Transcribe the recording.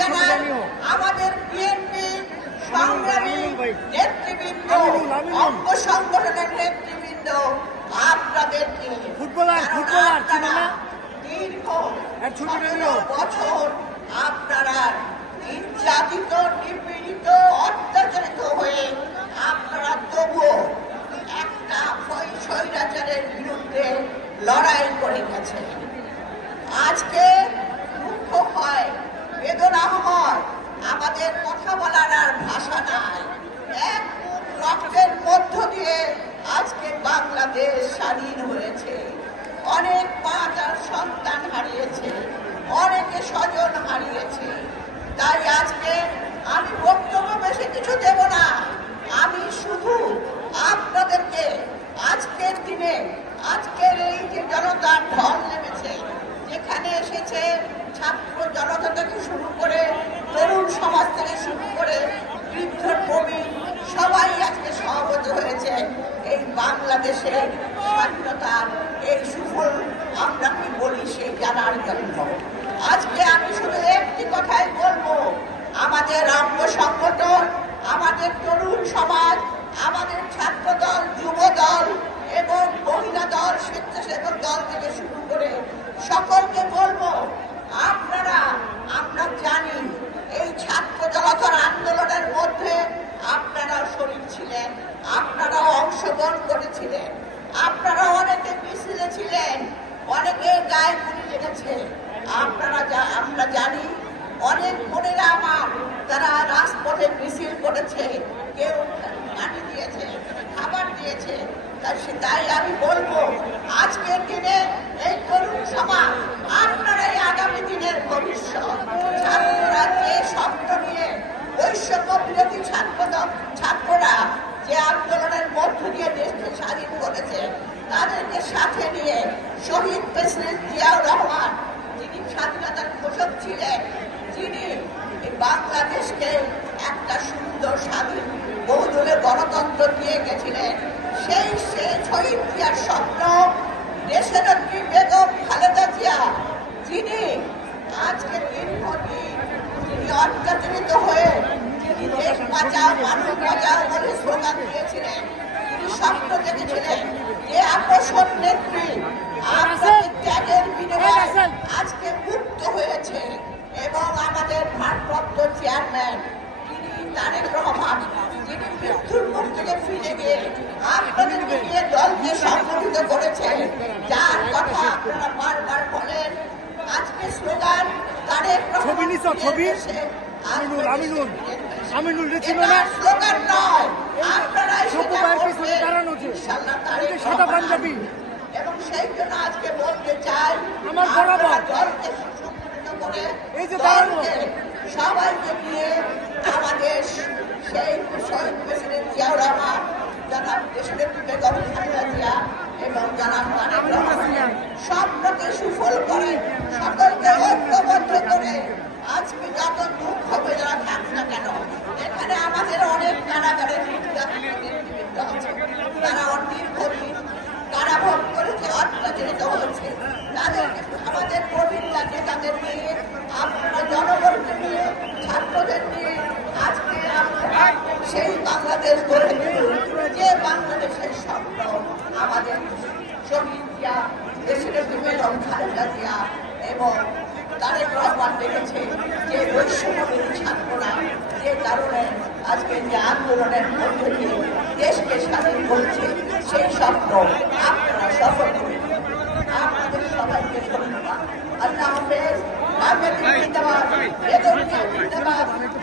জানাই আমাদের বিএনপি সংগ্রামী নেতৃবৃন্দ, অঙ্গ সংগঠনের নেতৃবৃন্দ, আপনাদেরকে দীর্ঘ 17 বছর আপনারা নির্যাতিত, নিপীড়িত, অত্যাচারিত হয়ে আপনারা তবুও একটা স্বৈরাচারের বিরুদ্ধে লড়াই করে গেছে। আজকে দুঃখ হয়, বেদনা হয়, আমাদের কথা বলার আর ভাষা নাই। এক বুক রক্তের মধ্য দিয়ে আজকে বাংলাদেশ স্বাধীন হয়েছে। অনেক মা তার সন্তান হারিয়েছে, অনেকে স্বজন হারিয়েছে। তাই আজকে আমি বক্তব্য বেশি কিছু দেব না। আমি শুধু আপনাদেরকে আজকের দিনে, আজকের এই যে জনতার ঢল নেমেছে, যেখানে এসেছে ছাত্র জনতা থেকে শুরু করে, তরুণ সমাজ থেকে শুরু করে, বৃদ্ধ প্রবীণ সবাই আজকে সহমত হয়েছে এই বাংলাদেশের স্বাধীনতার এই সুফল আমরা কি বলি সেই জানার জন্য। আজকে আমি শুধু একটি কথাই বলবো, আমাদের অঙ্গ সংগঠন, আমাদের তরুণ সমাজ, আমাদের ছাত্র দল, যুব দল এবং মহিলা দল, স্বেচ্ছাসেবক দল থেকে শুরু করে সকলকে বলবো, আমরা জানি এই ছাত্র জনতার আন্দোলনের মধ্যে আপনারাও শরীর ছিলেন, আপনারাও অংশগ্রহণ করেছিলেন, আপনারা অনেকে মিছিলে ছিলেন, অনেকে গায়ে গুলি লেগেছে। আমরা জানি অনেক বোনেরা আমার, তারা রাজপথে মিছিল করেছে, কেউ পানি দিয়েছে, খাবার দিয়েছে। তাই আমি বলবো, আজকের দিনে এই তরুণ সমাজ, আপনারাই আগামী দিনের ভবিষ্যৎ। ছাত্ররা যে স্বপ্ন নিয়ে, বৈষম্য বিরোধী ছাত্ররা যে আন্দোলনের মধ্য দিয়ে দেশকে স্বাধীন করেছে, তাদেরকে সাথে নিয়ে শহীদ প্রেসিডেন্ট জিয়াউর রহমান, যিনি স্বাধীনতার ঘোষক ছিলেন, যিনি বাংলাদেশকে একটা সুন্দর স্বাধীন বহুদলীয় গণতন্ত্র দিয়ে গেছিলেন, সেই শহীদ জিয়ার স্বপ্ন দেশনেত্রী বেগম খালেদা জিয়া, যিনি আজকে দীর্ঘদিন তিনি অত্যাচারিত হয়ে, যিনি দেশ বাঁচাও মানুষ বাঁচাও বলে স্লোগান দিয়েছিলেন, তিনি স্বপ্ন দেখেছিলেন যে আকর্ষণ নেত্রী আপনাদের ত্যাগের বিনিময়ে আজকে মুক্ত হয়েছে। এবং আমাদের ভারপ্রাপ্ত চেয়ারম্যান তিনি তারেক রহমান, যিনি মৃত্যুর মুখ থেকে ফিরে গিয়ে আপনাদেরকে নিয়ে দলকে সংগঠিত করেছেন, যার কথা আপনারা বারবার বলেন। আজকে স্লোগান তারেক রহমান স্লোগান নয়, আপনারাই এবং সেই জন্য আজকে বলতে চাই, দলকে সংগঠিত করে সবাইকে নিয়ে আমাদের সেই শহীদ প্রেসিডেন্ট জিয়াউর রহমান, জনাব দেশনেত্রী বেগম খালেদা জিয়া এবং জনাব তারেক রহমান স্বপ্নকে সুফল করে, সকলকে ঐক্যবদ্ধ করে আজকে যত দুঃখ বেদনা থাক না কেন, এখানে আমাদের অনেক কারাগারের নেতৃবৃন্দ আছে, তারা দীর্ঘদিন কারাভোগ করেছে, অত্যাচারিত হয়েছে। তাদেরকে আমাদের প্রবীণরা নেতাদের নিয়ে, আপনারা জনগণকে নিয়ে, ছাত্রদের নিয়ে আজকে আমরা সেই বাংলাদেশ গড়ে তুলুন, যে বাংলাদেশের স্বপ্ন আমাদের শহীদ জিয়া, দেশের বেগম খালেদা জিয়া এবং তারেক রহমান দেখেছে, যে বৈষম্যবিরোধী ছাত্ররা যে কারণে আজকে যে আন্দোলনের মধ্যে দিয়ে দেশকে স্বাধীন করছে, সেই স্বপ্ন আপনারা সফল করুন।